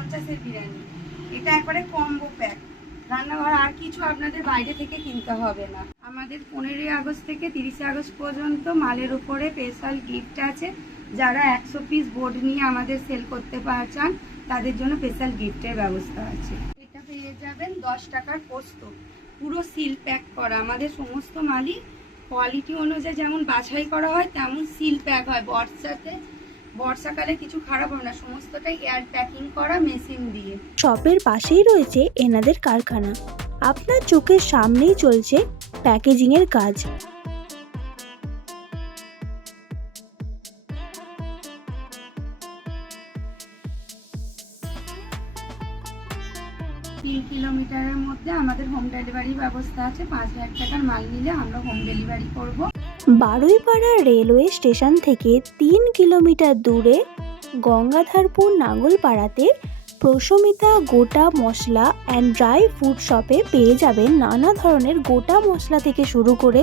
50-এর বিরিয়ানি। এটা একবারে combo pack. রান্নাঘর আর কিছু আপনাদের বাইরে থেকে কিনতে হবে না। আমাদের 15ই আগস্ট থেকে 30শে আগস্ট পর্যন্ত মালের উপরে স্পেশাল গিফট আছে। যারা 100 পিস বোর্ড নিয়ে আমাদের সেল করতে চান তাদের জন্য স্পেশাল গিফটের ব্যবস্থা আছে। এটা পেয়ে যাবেন 10 টাকার পোস্ত, পুরো সিল প্যাক করা। আমাদের সমস্ত মালই কোয়ালিটি অনুযায়ী যেমন বাছাই করা হয় তেমন সিল প্যাক হয়। বর্ষাকালে কিছু খারাপ হবে না, সমস্তটাই এয়ার প্যাকিং করা মেশিন দিয়ে। শপের পাশেই রয়েছে এনাদের কারখানা। আপনার চোখের সামনেই চলছে প্যাকেজিংয়ের কাজ। তিন কিলোমিটারের মধ্যে আমাদের হোম ডেলিভারি ব্যবস্থা আছে। 5000 টাকার মাল নিলে আমরা হোম ডেলিভারি করব। বারুইপাড়া রেলওয়ে স্টেশন থেকে 3 কিলোমিটার দূরে গঙ্গাধারপুর নাঙ্গলপাড়াতে প্রশমিতা গোটা মশলা অ্যান্ড ড্রাই ফুড শপে পেয়ে যাবেন নানা ধরনের গোটা মশলা থেকে শুরু করে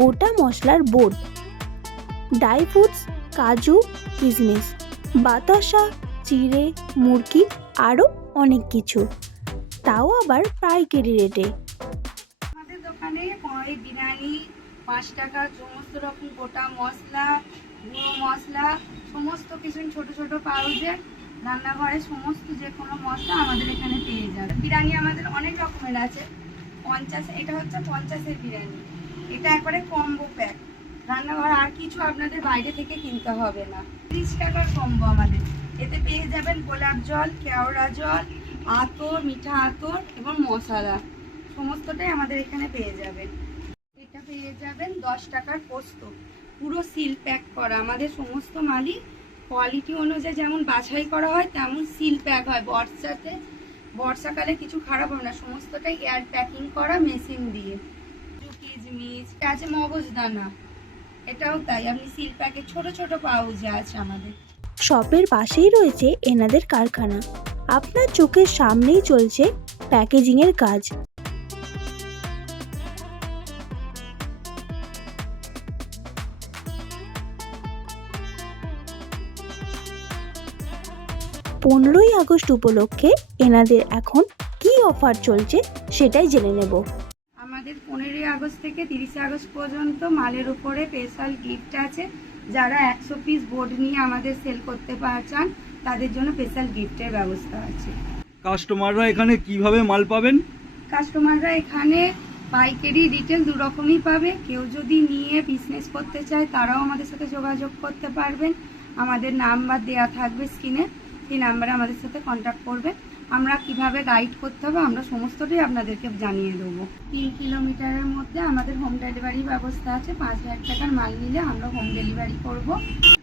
গোটা মশলার বোর্ড, ড্রাই ফ্রুটস, কাজু, কিশমিশ, বাতাসা, চিড়ে, মুরগি আরও অনেক কিছু, তাও আবার পাইকারি রেটে। আমাদের দোকানে বিরিয়ানি 5 টাকা, সমস্ত রকম গোটা মশলা, গুঁড়ো মশলা, সমস্ত কিছু ছোট ছোট পাউচের রান্নাঘরে সমস্ত যে কোনো মশলা আমাদের এখানে পেয়ে যাবে। বিরিয়ানি আমাদের অনেক রকমের আছে। 50, এটা হচ্ছে 50-এর বিরিয়ানি। এটা একবারে কম্বো প্যাক। রান্নাঘর আর কিছু আপনাদের বাইরে থেকে কিনতে হবে না। 30 টাকার কম্বো আমাদের। এতে পেয়ে যাবেন গোলাপ জল, কেওড়া জল, আতর, মিঠা আতর এবং মশলা, সমস্তটাই আমাদের এখানে পেয়ে যাবেন। এটা পেয়ে যাবেন 10 টাকার পোস্ত, পুরো সিল প্যাক করা। আমাদের সমস্ত মালই কোয়ালিটি অনুযায়ী যেমন বাছাই করা হয় তেমন সিল প্যাক হয়। বর্ষাকালে কিছু খারাপ হবে না, সমস্তটাই এয়ার প্যাকিং করা মেশিন দিয়ে। কিশমিশ আছে, মগজদানা, এটাও তাই। আপনি সিল প্যাকে ছোট ছোট পাউচে আছে আমাদের। শপের পাশেই রয়েছে এনাদের কারখানা। আপনার চোখের সামনেই চলছে প্যাকেজিংয়ের কাজ। পনেরোই আগস্ট উপলক্ষে এনাদের এখন কি অফার চলছে সেটাই জেনে নেব। আমাদের 15ই আগস্ট থেকে 30শে আগস্ট পর্যন্ত মালের উপরে স্পেশাল গিফট আছে। যারা 100 পিস বোর্ড নিয়ে আমাদের সেল করতে চান তাদের জন্য স্পেশাল গিফটের ব্যবস্থা আছে। কাস্টমাররা এখানে কিভাবে মাল পাবেন? কাস্টমাররা এখানে পাইকারি রিটেল দু রকমই পাবে। কেউ যদি নিয়ে বিজনেস করতে চায় তারাও আমাদের সাথে যোগাযোগ করতে পারবেন। আমাদের নাম্বার দেওয়া থাকবে স্ক্রিনে, সেই নাম্বারে আমাদের সাথে কন্ট্যাক্ট করবেন। আমরা কিভাবে গাইড করতে হবে আমরা সমস্তটাই আপনাদেরকে জানিয়ে দেবো। 3 কিলোমিটারের মধ্যে আমাদের হোম ডেলিভারি ব্যবস্থা আছে। 5000 টাকার মাল নিলে আমরা হোম ডেলিভারি করব।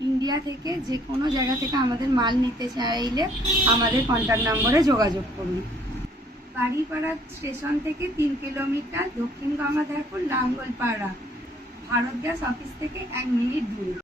ইন্ডিয়া থেকে যে কোনো জায়গা থেকে আমাদের মাল নিতে চাইলে আমাদের কন্ট্যাক্ট নম্বরে যোগাযোগ করুন। বাড়িপাড়া স্টেশন থেকে 3 কিলোমিটার, দক্ষিণ গঙ্গাধারপুর নাঙ্গলপাড়া, ভারত গ্যাস অফিস থেকে 1 মিনিট দূরে।